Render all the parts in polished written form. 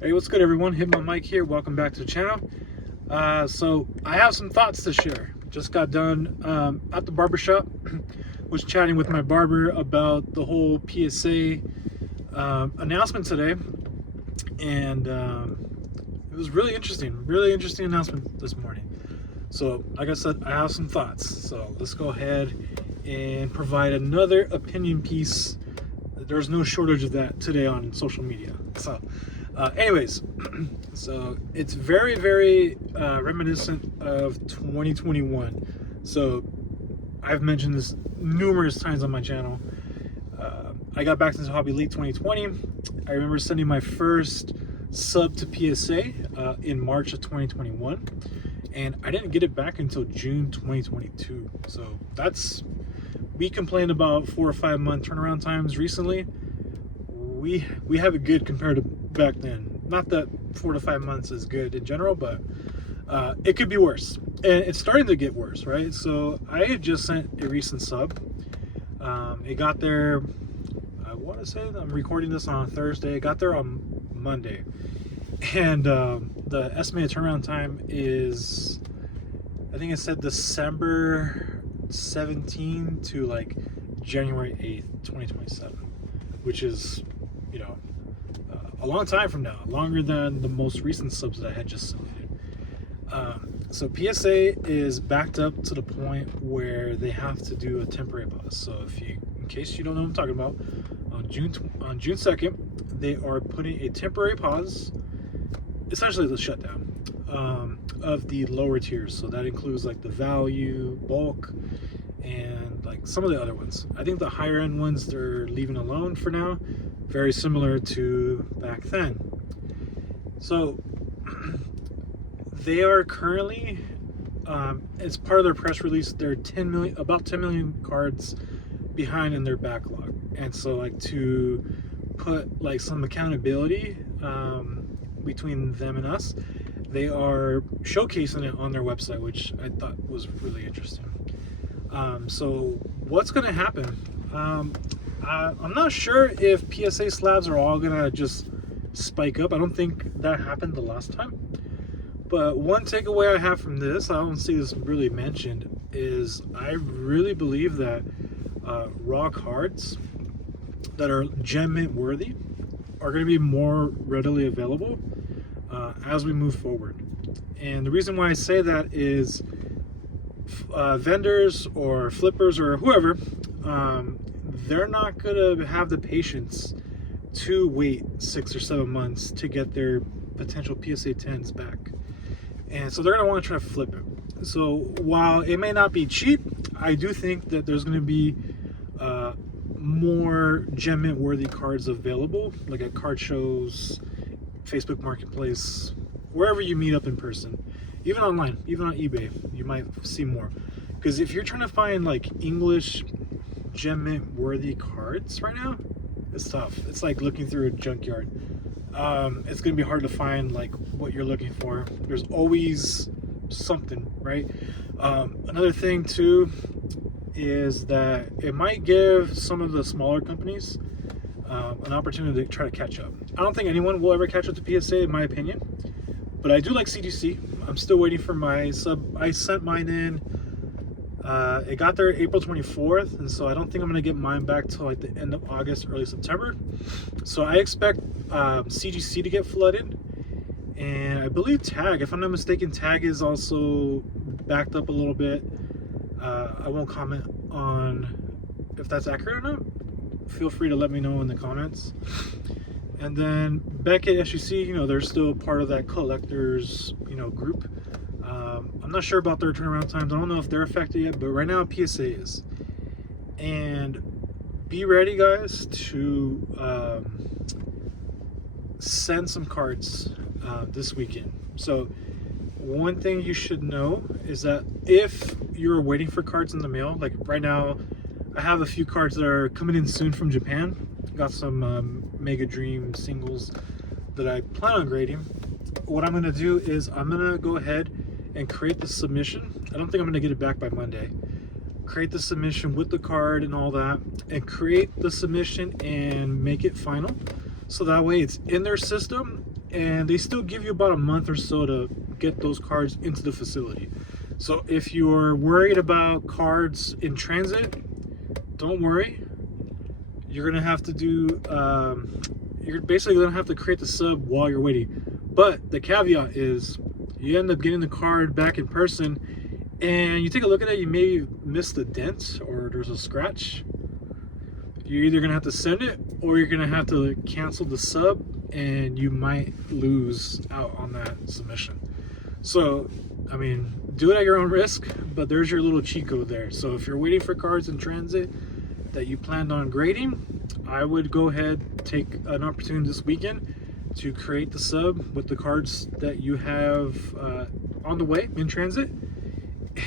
Hey, what's good, everyone? Hit my mic here. Welcome back to the channel. So I have some thoughts to share. Just got done at the barbershop. Was chatting with my barber about the whole PSA announcement today, and it was really interesting. Really interesting announcement this morning. So, like I said, I have some thoughts. So let's go ahead and provide another opinion piece. There's no shortage of that today on social media. So, anyways, so it's very, very reminiscent of 2021. So I've mentioned this numerous times on my channel. I got back to this hobby late 2020. I remember sending my first sub to PSA in March of 2021, and I didn't get it back until June 2022. So we complained about 4 or 5 month turnaround times recently. We have it good compared to back then. Not that 4 to 5 months is good in general, but it could be worse, and it's starting to get worse, right? So I had just sent a recent sub. It got there, I want to say, I'm recording this on Thursday. It got there on Monday, and the estimated turnaround time is, I think it said December 17 to like January 8th, 2027, which is, you know, a long time from now, longer than the most recent subs that I had just submitted. So PSA is backed up to the point where they have to do a temporary pause. So in case you don't know what I'm talking about, on June 2nd, they are putting a temporary pause, essentially the shutdown of the lower tiers. So that includes like the value, bulk, and like some of the other ones. I think the higher end ones they're leaving alone for now, very similar to back then. So they are currently, as part of their press release, they're about 10 million cards behind in their backlog. And so, like, to put like some accountability between them and us, they are showcasing it on their website, which I thought was really interesting. So what's going to happen? I'm not sure if PSA slabs are all going to just spike up. I don't think that happened the last time. But one takeaway I have from this, I don't see this really mentioned, is I really believe that raw cards that are gem mint worthy are going to be more readily available as we move forward. And the reason why I say that is vendors or flippers or whoever, they're not going to have the patience to wait 6 or 7 months to get their potential PSA 10s back. And so they're going to want to try to flip it. So while it may not be cheap, I do think that there's going to be more gem mint worthy cards available, like at card shows, Facebook Marketplace, wherever you meet up in person, even online, even on eBay, you might see more. Because if you're trying to find like English gem mint worthy cards right now, it's tough. It's like looking through a junkyard. It's gonna be hard to find like what you're looking for. There's always something, right? Another thing too is that it might give some of the smaller companies an opportunity to try to catch up. I don't think anyone will ever catch up to PSA, in my opinion, but I do like CGC. I'm still waiting for my sub. I sent mine in. It got there April 24th, and so I don't think I'm gonna get mine back till like the end of August, early September. So I expect CGC to get flooded, and I believe Tag, if I'm not mistaken, Tag is also backed up a little bit. I won't comment on if that's accurate or not. Feel free to let me know in the comments. And then Beckett SUC, they're still part of that collectors, group. I'm not sure about their turnaround times. I don't know if they're affected yet, but right now PSA is. And be ready, guys, to send some cards this weekend. So one thing you should know is that if you're waiting for cards in the mail, like right now, I have a few cards that are coming in soon from Japan. Got some Mega Dream singles that I plan on grading. What I'm going to do is I'm going to go ahead and create the submission. I don't think I'm going to get it back by Monday. Create the submission with the card and all that, and create the submission and make it final. so that way it's in their system, and they still give you about a month or so to get those cards into the facility. So if you're worried about cards in transit, don't worry. You're gonna have to do you're basically gonna have to create the sub while you're waiting. But the caveat is you end up getting the card back in person, and you take a look at it, you may miss the dent or there's a scratch. You're either gonna have to send it, or you're gonna have to cancel the sub, and you might lose out on that submission. So, I mean, do it at your own risk, but there's your little cheat code there. So if you're waiting for cards in transit that you planned on grading, I would go ahead, take an opportunity this weekend to create the sub with the cards that you have on the way in transit,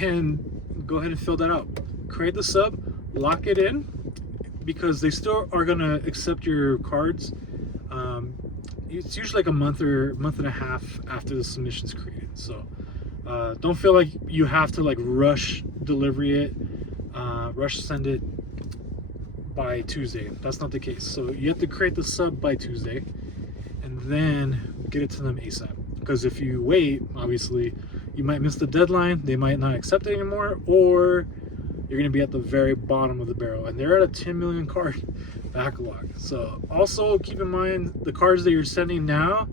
and go ahead and fill that out. Create the sub, lock it in, because they still are gonna accept your cards. It's usually like a month or month and a half after the submission's created. So don't feel like you have to like rush delivery it, rush send it by Tuesday. That's not the case. So you have to create the sub by Tuesday, and then get it to them ASAP. Because if you wait, obviously you might miss the deadline, they might not accept it anymore, or you're going to be at the very bottom of the barrel, and they're at a 10 million card backlog. So also keep in mind, the cards that you're sending now,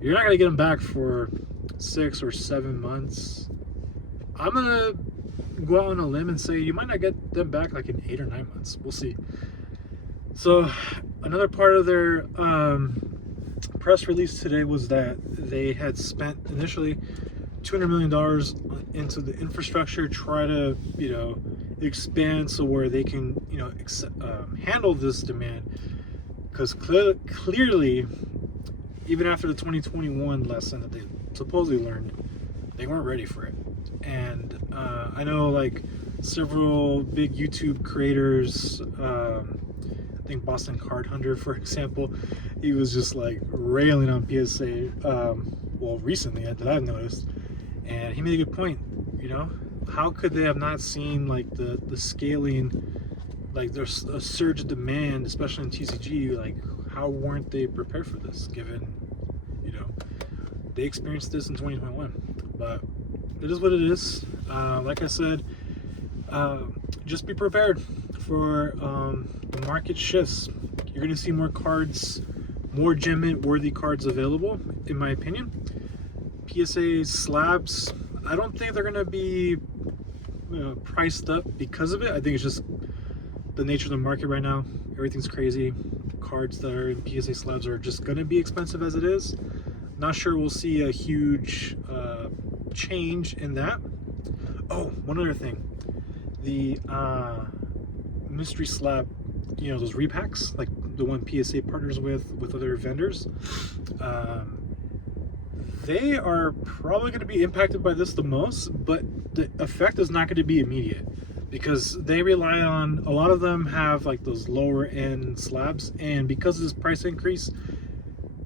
you're not going to get them back for 6 or 7 months. I'm going to go out on a limb and say you might not get them back like in 8 or 9 months. We'll see. So another part of their press release today was that they had spent initially $200 million into the infrastructure, try to, you know, expand so where they can, you know, handle this demand. Because clearly, even after the 2021 lesson that they supposedly learned, they weren't ready for it. And I know like several big YouTube creators, I think Boston Card Hunter, for example, he was just like railing on PSA, well, recently that I've noticed. And he made a good point, you know, how could they have not seen like the scaling, like there's a surge of demand, especially in TCG, like how weren't they prepared for this, given, you know, they experienced this in 2021. But it is what it is. Like I said, just be prepared for the market shifts. You're going to see more cards, more gem mint worthy cards available, in my opinion. PSA slabs, I don't think they're going to be priced up because of it. I think it's just the nature of the market right now. Everything's crazy. Cards that are in PSA slabs are just going to be expensive as it is. Not sure we'll see a huge change in that. Oh, one other thing. The mystery slab, you know, those repacks, like the one PSA partners with other vendors, they are probably going to be impacted by this the most, but the effect is not going to be immediate because they rely on, a lot of them have like those lower end slabs, and because of this price increase,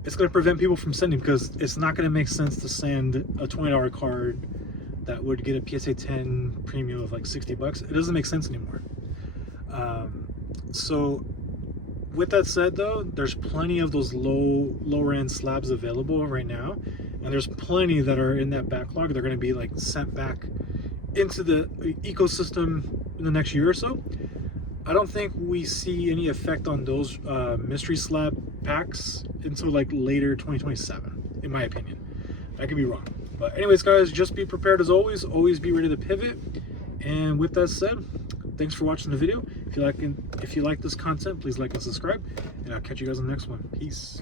it's going to prevent people from sending, because it's not going to make sense to send a $20 card that would get a PSA 10 premium of like 60 bucks. It doesn't make sense anymore. So with that said though, there's plenty of those lower end slabs available right now, and there's plenty that are in that backlog. They're going to be like sent back into the ecosystem in the next year or so. I don't think we see any effect on those mystery slab packs until like later 2027, in my opinion. I could be wrong. But anyways, guys, just be prepared as always. Always be ready to pivot. And with that said, thanks for watching the video. If you like this content, please like and subscribe. And I'll catch you guys on the next one. Peace.